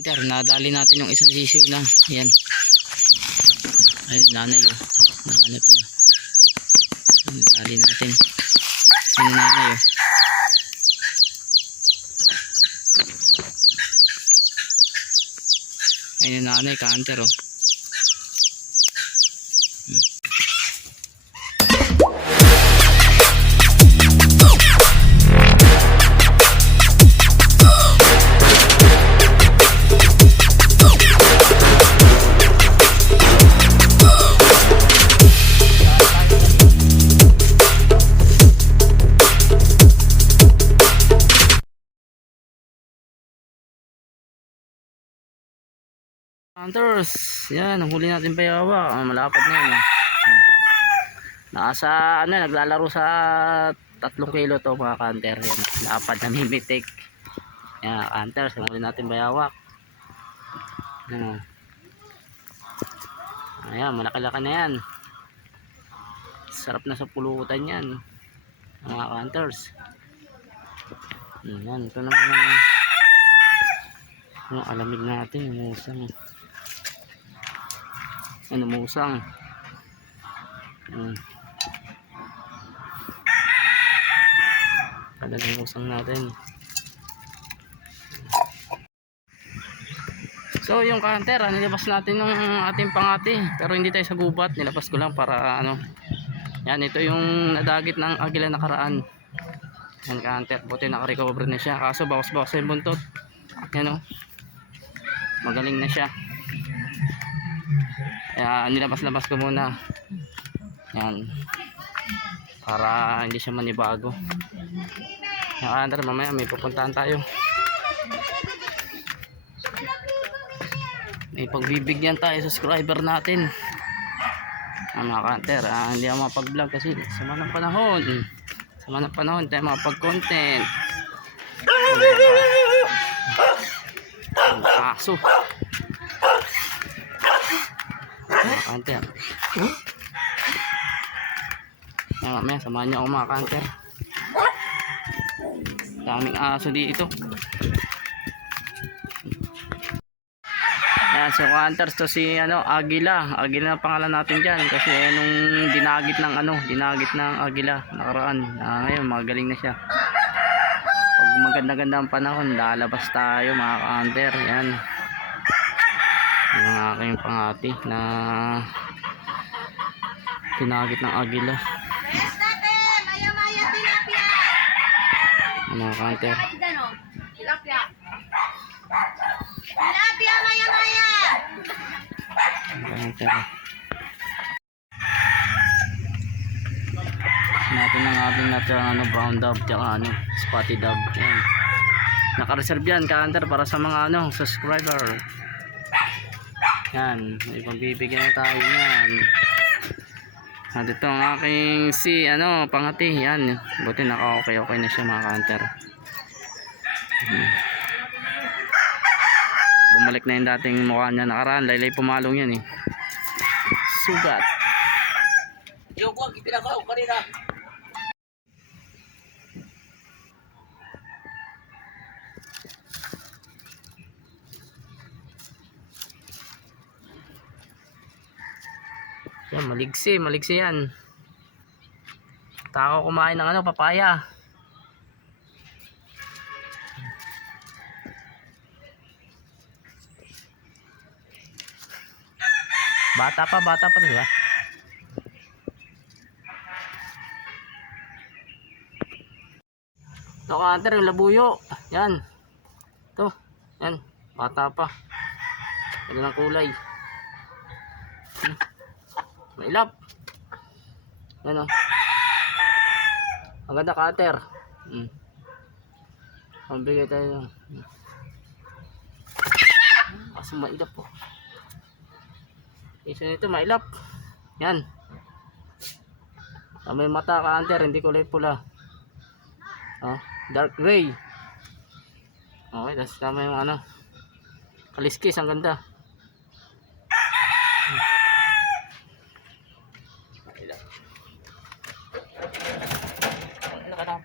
Hunter, nadali natin yung isang sisiw na. Yan. Ay, nanay oh. Nahanap niya. Nadali natin. Yung nanay oh. Ayun nanay, ka-hunter oh. Hunters, yan, ang huli natin pa yawa. Ah, malapad na yun. Eh. Nasa, ano, naglalaro sa tatlong kilo to mga kanter. Yan, lapad na mimitik. Yan, hunters, ang huli natin bayawak. Yan. Ayan, malaki-laki na yan. Sarap na sa pulutan yan. Mga hunters. Yan, ito naman ang yung alamig natin, yung musang. Ano, musang. Hmm. Kada ng musang natin. So yung counter, ah, nilabas natin yung ating pangati. Pero hindi tayo sa gubat, nilabas ko lang para ano. Yan, ito yung nadagit ng agila nakaraan. Yan counter, buti nakarecover na siya. Kaso bawas-bawas yung buntot. Yan o. Magaling na siya. Kaya nilabas-labas ko muna. Yan. Para hindi siya manibago. Yan, counter, mamaya may pupuntahan tayo. may pagbibigyan tayo subscriber natin ah, mga kanter ah, hindi ako mapag vlog kasi sama ng panahon sama ng panahon tayo mapag content ang aso kanter yan mamaya samahan niyo ako mga kanter daming aso dito Ayan, so hunters to si ano, Agila. Agila ang pangalan natin diyan kasi nung dinagit ng ano, dinagit ng Agila nakaraan. Ah, ngayon magaling na siya. Pag maganda-ganda ang panahon, lalabas tayo mga hunter. Yan. Yung aking pangati na dinagit ng Agila. Mga hunter. Ay, ano? Tilapia. Tilapia, maya maya. Mga hunter. natin ang ating natirang ano, brown dove tsaka ano, spotty dove yan. naka-reserve yan ka-hunter para sa mga ano, subscriber yan, may pagbibigyan tayo yan at ito ang aking si ano, pangati. Yan, buti naka okay na siya mga ka-hunter. Hmm. bumalik na yung dating mukha niya. Nakaraan, laylay pumalong yan eh. Sugat. Yung wag ipinakaw kanina. Yan, maligsi, maligsi yan. Tao kumain ng ano, papaya. Bata pa, bata pa, di ba? Ito ka yung labuyo. Yan. Ito. Yan. Bata pa. Ganda ng kulay. Mailap. Ano? Ang ganda cutter. Hmm. Ang bigay tayo. Hmm. Kaso mailap po. Isa nito mailap. Yan. Ah, may mata ka hunter, hindi kulay pula. Oh, dark gray. Okay, tapos tama yung ano. Kaliskis, ang ganda.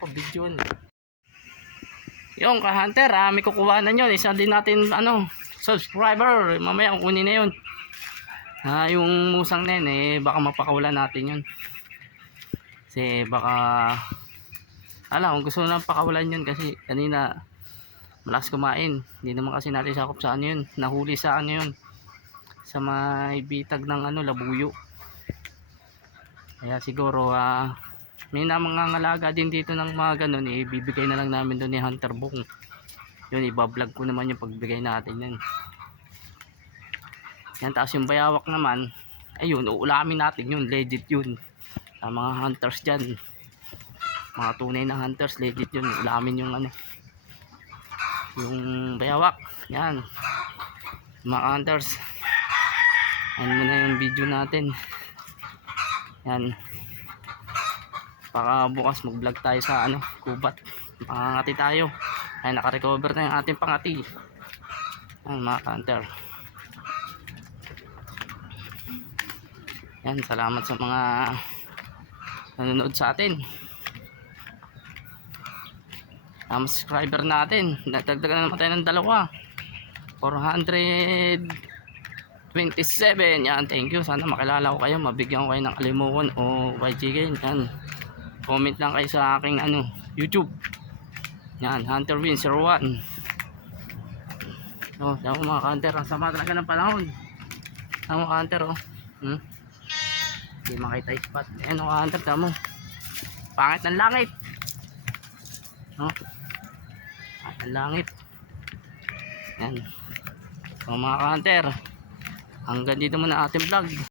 Nakapag-video Yung ka-hunter, ah, may kukuha na yun. Isa din natin, ano, subscriber. Mamaya kukunin na yun. Ah, yung musang yun, eh, baka mapakawalan natin yun. Kasi baka, alam, kung gusto na pakawalan yun kasi kanina, malakas kumain. Hindi naman kasi natin sakop sa ano yun. Nahuli sa ano yun. Sa may bitag ng ano, labuyo. Kaya siguro, ah, may na mga ngalaga din dito ng mga ganun, eh, bibigay na lang namin doon ni Hunter Book. Yun, ibablog ko naman yung pagbigay natin yan. Yan, tapos yung bayawak naman, ayun, uulamin natin yun, legit yun. Sa mga hunters dyan, mga tunay na hunters, legit yun, uulamin yung ano, yung bayawak, yan. Mga hunters, yan muna yung video natin. Yan. Baka bukas mag-vlog tayo sa ano, kubat. Pangangati tayo. Ay, naka-recover na yung ating pangati. Yan, mga hunter. Yan, salamat sa mga nanonood sa atin. Ang subscriber natin, natagdagan naman tayo ng dalawa. 427. Yan, thank you. Sana makilala ko kayo, mabigyan ko kayo ng alimuon o YG Yan. Comment lang kayo sa aking ano, YouTube. Yan, Hunter Win 01. Oh, yan mga hunter, ang sama talaga ng panahon. Ang mga hunter, oh. Hmm? Hindi makita yung spot. Ayan mga hunter, tamo. Pangit ng langit. Oh. Pangit ng langit. Yan. So mga hunter, hanggang dito muna ating vlog.